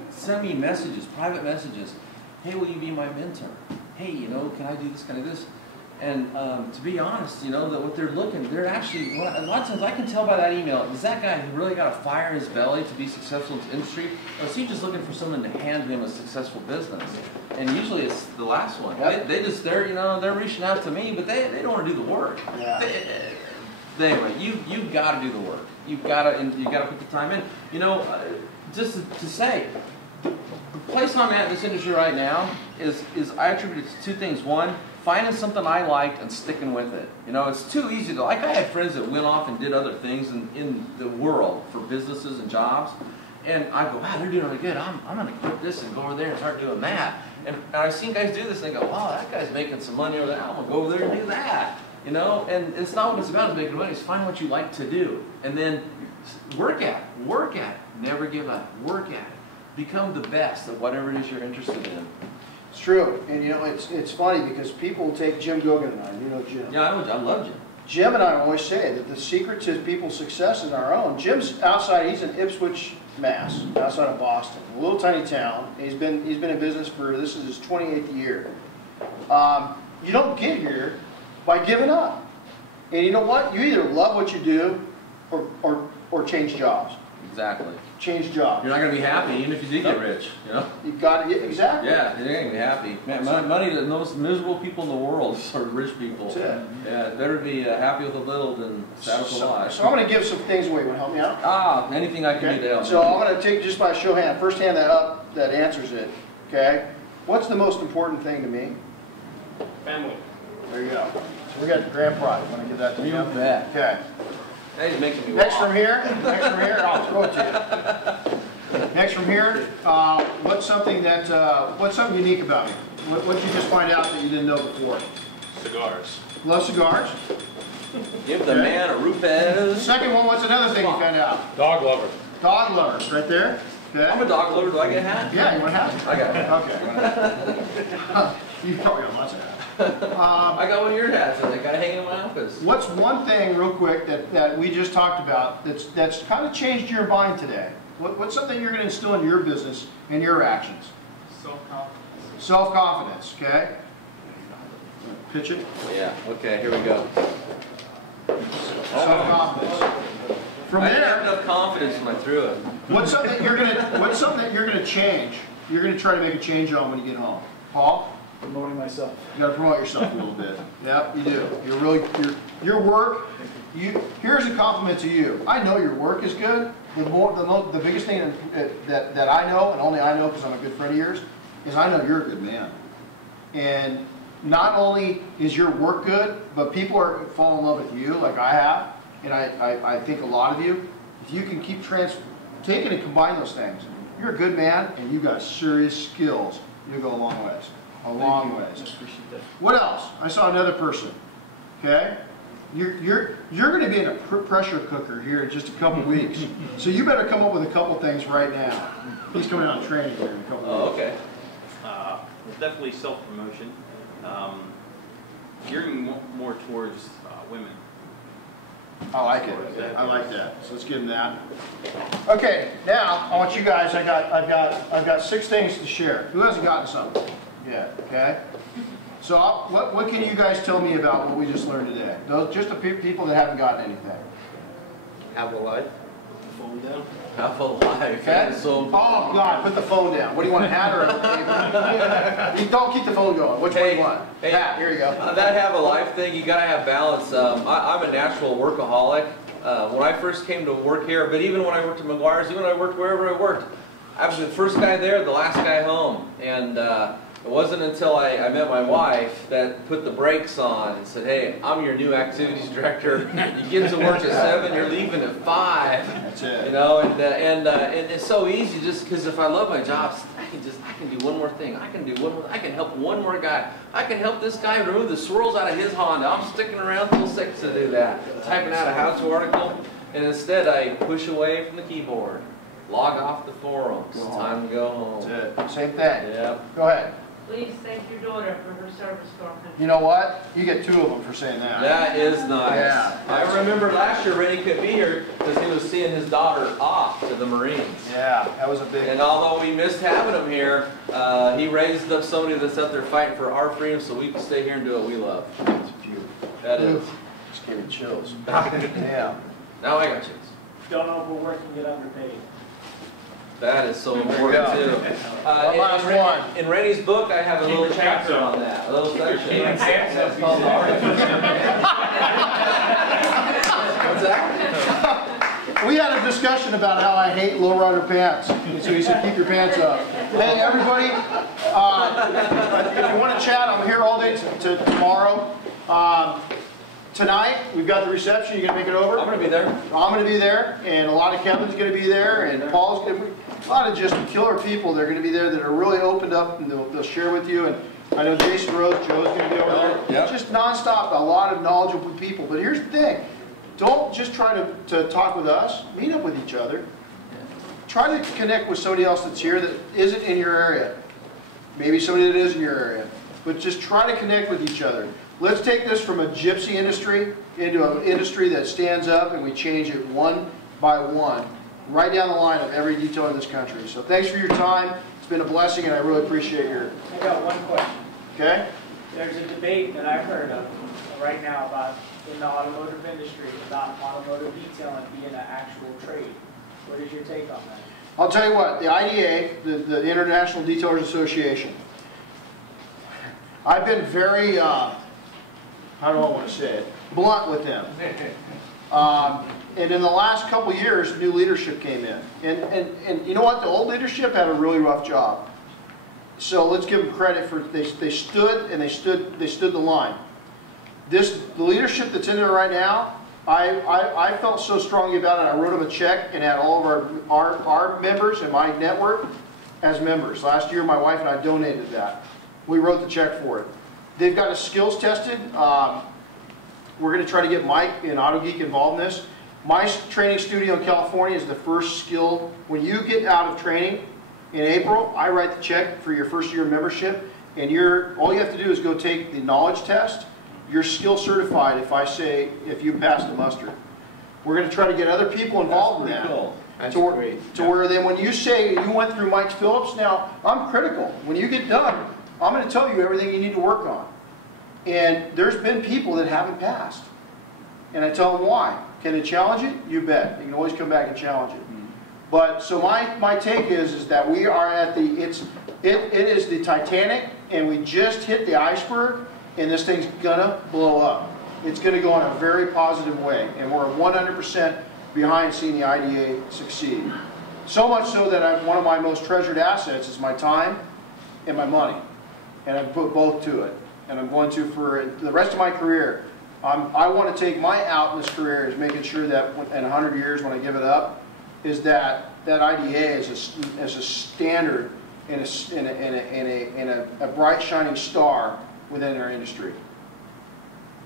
send me messages, private messages. Hey, will you be my mentor? Hey, you know, can I do this, kind of this? And to be honest, you know, that what they're looking, they're actually, a lot of times I can tell by that email, is that guy really got a fire in his belly to be successful in his industry? Or is he just looking for someone to hand him a successful business? And usually it's the last one. Yep. They're reaching out to me, but they don't want to do the work. Yeah. Anyway, you've got to do the work. You've got to put the time in. You know, just to say, the place I'm at in this industry right now is I attribute it to 2 things. One, finding something I liked and sticking with it. You know, it's too easy to, I had friends that went off and did other things in the world for businesses and jobs. And I go, wow, they're doing really good. I'm going to quit this and go over there and start doing that. And I've seen guys do this and they go, wow, that guy's making some money over there. I'm going to go over there and do that. You know, and it's not what it's about, is making money. It's find what you like to do. And then work at it. Never give up. Work at it. Become the best at whatever it is you're interested in. it's true. And you know, it's funny because people take Jim Gogan and I. You know Jim. Yeah, I love Jim. Jim and I always say that the secret to people's success is our own. Jim's outside. He's in Ipswich, Mass, outside of Boston, a little tiny town. He's been in business for, this is his 28th year. You don't get here by giving up. And you know what? You either love what you do or change jobs. Exactly. Change jobs. You're not going to be happy even if you do get rich, you know? You got to get, exactly. Yeah, you're not going to be happy. Man, money, the most miserable people in the world are rich people. That's it. Yeah, better be happy with a little than sad with a lot. So I'm going to give some things away. You want to help me out? Ah, anything I can do to help. So I'm going to take just by show of hand, first hand that up that answers it. Okay? What's the most important thing to me? Family. There you go. So we got grand prize. Want to give that to you? You bet. Okay. That is making me Next walk. from here, I'll throw it to you. Next from here, what's something unique about me? What did you just find out that you didn't know before? Cigars. Love cigars. Give the man a Rupes. Second one, what's another thing you found out? Dog lover. Dog lovers, right there. Okay. I'm a dog lover. Do I get a hat? Yeah, you want to have it? I got it. Okay. You probably got lots of that. I got one of your hats and I got it hanging in my office. What's one thing, real quick, that we just talked about that's kind of changed your mind today? What's something you're going to instill in your business and your actions? Self-confidence. Self-confidence, okay? Pitch it. Yeah, okay, here we go. Self-confidence. From I didn't have there, enough confidence when I threw it. what's something that you're gonna change? You're gonna try to make a change on when you get home. Paul? Promoting myself. You gotta promote yourself a little bit. Yep, you do. Your work, here's a compliment to you. I know your work is good. The biggest thing that I know, and only I know because I'm a good friend of yours, is I know you're a good man. And not only is your work good, but people are falling in love with you like I have, and I think a lot of you. If you can keep taking and combine those things, you're a good man and you got serious skills. You'll go a long ways. A long ways. Appreciate that. What else? I saw another person. Okay, you're going to be in a pressure cooker here in just a couple weeks. So you better come up with a couple things right now. He's coming on training here in a couple Oh, weeks. okay. Definitely self-promotion. Gearing more towards women. I like it. I like that. So let's give him that. Okay, now I want you guys. I've got 6 things to share. Who hasn't gotten something yet? Okay. So what can you guys tell me about what we just learned today? Just the people that haven't gotten anything. Have a life. Phone down. Have a life. Okay. So, Oh God, put the phone down. What do you want, a hat or a? You don't keep the phone going. Which one do you want? Hey, Hat. Here you go. That have a life thing, you gotta have balance. I'm a natural workaholic. When I first came to work here, but even when I worked at McGuire's, even when I worked wherever I worked, I was the first guy there, the last guy home. And it wasn't until I met my wife that put the brakes on and said, hey, I'm your new activities director. You get to work at 7, you're leaving at 5. That's it. You know, and it's so easy just because if I love my job, I can do one more thing. I can help one more guy. I can help this guy remove the swirls out of his Honda. I'm sticking around till 6 to do that. Typing out a how-to article, and instead I push away from the keyboard. Log off the forums. It's time to go home. That's it. Same thing. Yep. Go ahead. Please thank your daughter for her service to our country. You know what? You get 2 of them for saying that. That is nice. Yeah. I remember last year Renny couldn't be here because he was seeing his daughter off to the Marines. Yeah, that was a big. And although we missed having him here, he raised up somebody that's out there fighting for our freedom so we can stay here and do what we love. It's beautiful. That is. Just gave me chills. Yeah. Now I got chills. Don't overwork and get underpaid. That is so There you important go. too. One last one. In Rennie's book, I have a little chapter on that. A little section. That's called the art. What's that? We had a discussion about how I hate lowrider pants. So he said, keep your pants up. Hey, everybody, if you want to chat, I'm here all day to tomorrow. Tonight, we've got the reception. You going to make it over? I'm going to be there. I'm going to be there, and a lot of Kevin's going to be there, and Paul's going to be. A lot of just killer people. They're going to be there that are really opened up, and they'll share with you. And I know Jason Rose, Joe's going to be over there. Yep. Just nonstop, a lot of knowledgeable people. But here's the thing. Don't just try to talk with us. Meet up with each other. Try to connect with somebody else that's here that isn't in your area. Maybe somebody that is in your area. But just try to connect with each other. Let's take this from a gypsy industry into an industry that stands up and we change it one by one, right down the line of every detail in this country. So thanks for your time. It's been a blessing and I really appreciate your... I got one question. Okay? There's a debate that I've heard of right now about in the automotive industry about automotive detailing being an actual trade. What is your take on that? I'll tell you what, the IDA, the International Detailers Association, I've been very, how do I want to say it, blunt with them. And in the last couple of years, new leadership came in. And you know what, the old leadership had a really rough job. So let's give them credit for, they stood the line. The leadership that's in there right now, I felt so strongly about it, I wrote them a check and had all of our members in my network as members. Last year, my wife and I donated that. We wrote the check for it. They've got us skills tested. We're going to try to get Mike and Autogeek involved in this. My training studio in California is the first skill. When you get out of training in April, I write the check for your first year membership, and all you have to do is go take the knowledge test. You're skill certified if you pass the muster. We're going to try to get other people involved in that. Cool. That's to great. where then when you say you went through Mike Phillips, now I'm critical. When you get done, I'm going to tell you everything you need to work on. And there's been people that haven't passed. And I tell them why. Can they challenge it? You bet. You can always come back and challenge it. But so my take is that we are at it is the Titanic, and we just hit the iceberg, and this thing's gonna blow up. It's gonna go in a very positive way, and we're 100% behind seeing the IDA succeed. So much so that one of my most treasured assets is my time and my money, and I put both to it. And I'm going to, for the rest of my career, I want to take my out in this career is making sure that in 100 years when I give it up, is that IDA is a standard and a bright shining star within our industry.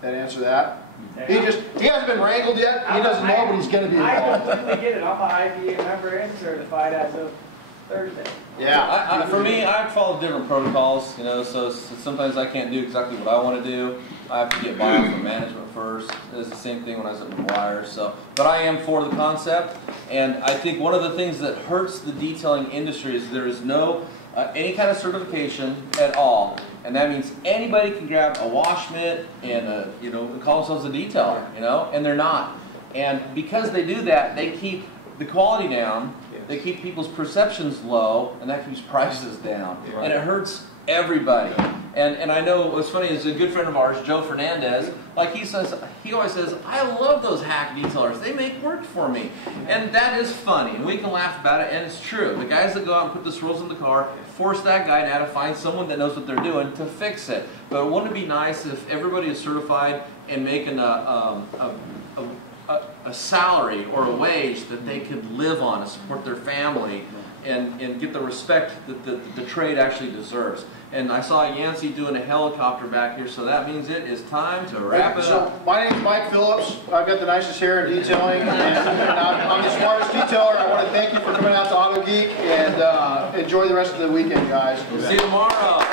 That answer that? He hasn't been wrangled yet. He doesn't know, but he's going to be I involved. completely get it. I'm an IDA member and certified as of Thursday. Yeah. For me, I follow different protocols, so sometimes I can't do exactly what I want to do. I have to get buy-in from management first. It's the same thing when I was at McGuire. But I am for the concept, and I think one of the things that hurts the detailing industry is there is no any kind of certification at all, and that means anybody can grab a wash mitt and call themselves a detailer, and they're not. And because they do that, they keep the quality down. They keep people's perceptions low, and that keeps prices down. Right. And it hurts everybody. And I know what's funny is a good friend of ours, Joe Fernandez, like he always says, I love those hack detailers. They make work for me. And that is funny, and we can laugh about it, and it's true. The guys that go out and put the swirls in the car force that guy to have to find someone that knows what they're doing to fix it. But wouldn't it be nice if everybody is certified and making a salary or a wage that they could live on to support their family and get the respect that the trade actually deserves. And I saw Yancey doing a helicopter back here, so that means it is time to wrap it up. My name's Mike Phillips. I've got the nicest hair in detailing, and I'm the smartest detailer. I want to thank you for coming out to Autogeek, and enjoy the rest of the weekend, guys. We'll see you tomorrow.